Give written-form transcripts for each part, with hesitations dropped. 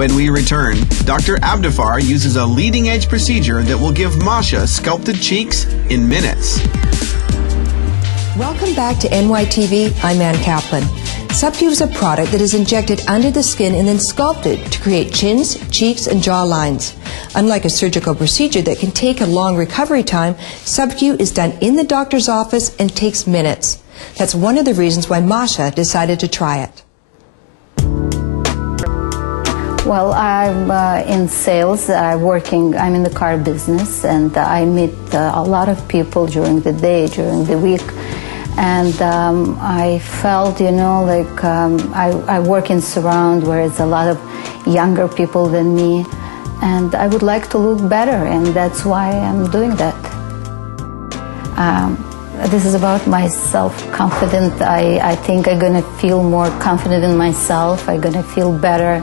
When we return, Dr. Adibfar uses a leading-edge procedure that will give Masha sculpted cheeks in minutes. Welcome back to NYTV. I'm Ann Kaplan. SubQ is a product that is injected under the skin and then sculpted to create chins, cheeks, and jaw lines. Unlike a surgical procedure that can take a long recovery time, SubQ is done in the doctor's office and takes minutes. That's one of the reasons why Masha decided to try it. Well, I'm in sales, I'm in the car business, and I meet a lot of people during the day, during the week. And I felt, you know, like I work in surround where it's a lot of younger people than me, and I would like to look better, and that's why I'm doing that. This is about my self-confidence. I think I'm going to feel more confident in myself. I'm going to feel better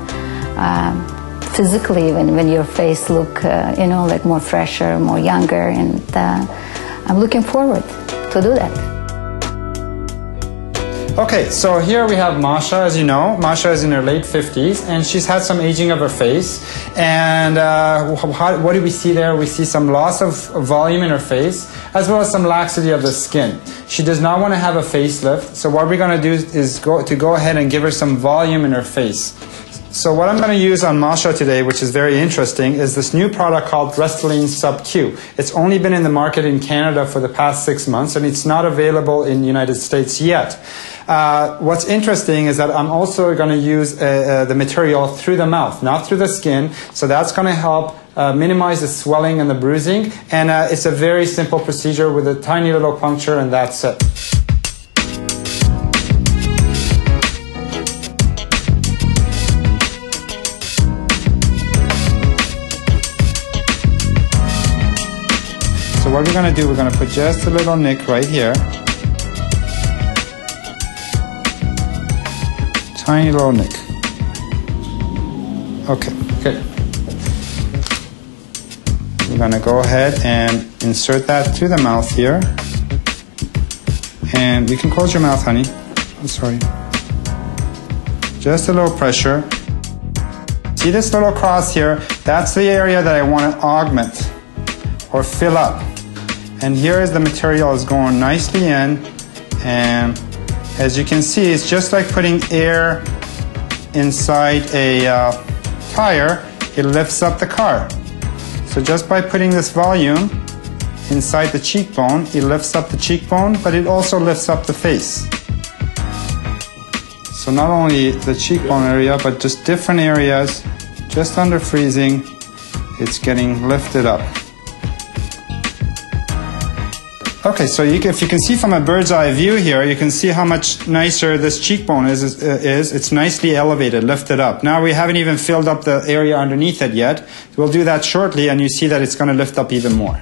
physically when your face look, you know, like more fresher, more younger, and I'm looking forward to do that. Okay, so here we have Masha, as you know. Masha is in her late 50s, and she's had some aging of her face. And what do we see there? We see some loss of volume in her face, as well as some laxity of the skin. She does not want to have a facelift, so what we're going to do is go ahead and give her some volume in her face. So what I'm going to use on Masha today, which is very interesting, is this new product called Restylane SubQ. It's only been in the market in Canada for the past 6 months, and it's not available in the United States yet. What's interesting is that I'm also going to use the material through the mouth, not through the skin. So that's going to help minimize the swelling and the bruising. And it's a very simple procedure with a tiny little puncture, and that's it. So what we're going to do, we're going to put just a little nick right here. Tiny little nick. Okay, good. We're going to go ahead and insert that through the mouth here. And you can close your mouth, honey. I'm sorry. Just a little pressure. See this little cross here? That's the area that I want to augment or fill up. And here is the material is going nicely in, and as you can see, it's just like putting air inside a tire. It lifts up the car. So just by putting this volume inside the cheekbone, it lifts up the cheekbone, but it also lifts up the face. So not only the cheekbone area, but just different areas, just under freezing, it's getting lifted up. Okay, so if you can see from a bird's eye view here, you can see how much nicer this cheekbone is. It's nicely elevated, lifted up. Now we haven't even filled up the area underneath it yet. We'll do that shortly, and you see that it's going to lift up even more.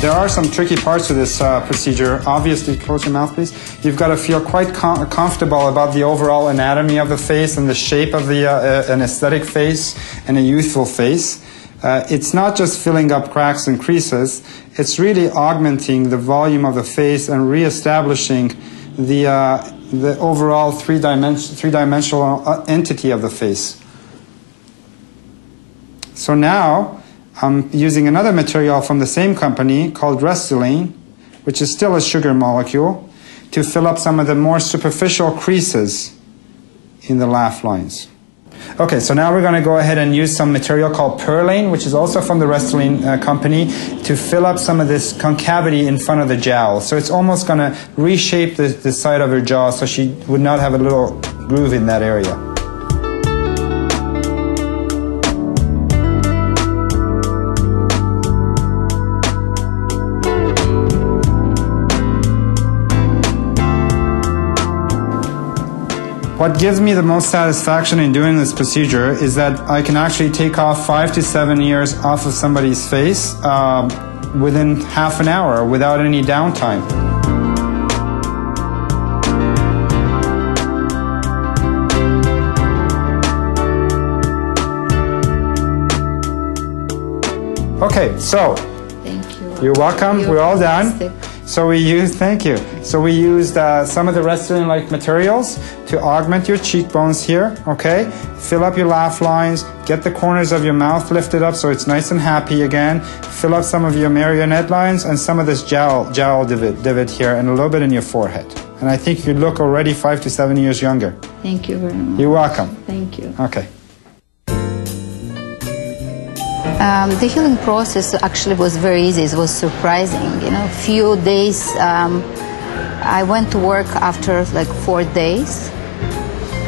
There are some tricky parts to this procedure. Obviously, close your mouth, please. You've got to feel quite comfortable about the overall anatomy of the face and the shape of an aesthetic face and a youthful face. It's not just filling up cracks and creases. It's really augmenting the volume of the face and reestablishing the overall three-dimensional entity of the face. So now, I'm using another material from the same company called Restylane, which is still a sugar molecule, to fill up some of the more superficial creases in the laugh lines. Okay, so now we're going to go ahead and use some material called Perlane, which is also from the Restylane company, to fill up some of this concavity in front of the jowl. So it's almost going to reshape the side of her jaw so she would not have a little groove in that area. What gives me the most satisfaction in doing this procedure is that I can actually take off 5 to 7 years off of somebody's face within half an hour without any downtime. Okay, so thank you. You're welcome. You're We're all done. fantastic. So we used, thank you. So we used some of the Restylane-like materials to augment your cheekbones here, okay? Fill up your laugh lines, get the corners of your mouth lifted up so it's nice and happy again. Fill up some of your marionette lines and some of this jowl divot here and a little bit in your forehead. And I think you look already 5 to 7 years younger. Thank you very much. You're welcome. Thank you. Okay. The healing process actually was very easy. It was surprising. You know, a few days, I went to work after like 4 days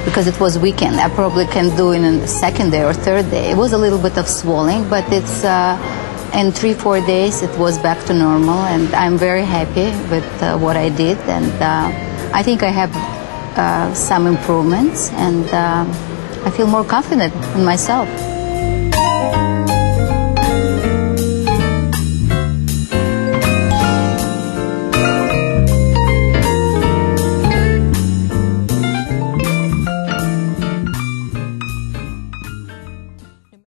because it was weekend. I probably can do it in the second day or third day. It was a little bit of swelling, but it's in 3-4 days it was back to normal, and I'm very happy with what I did, and I think I have some improvements, and I feel more confident in myself.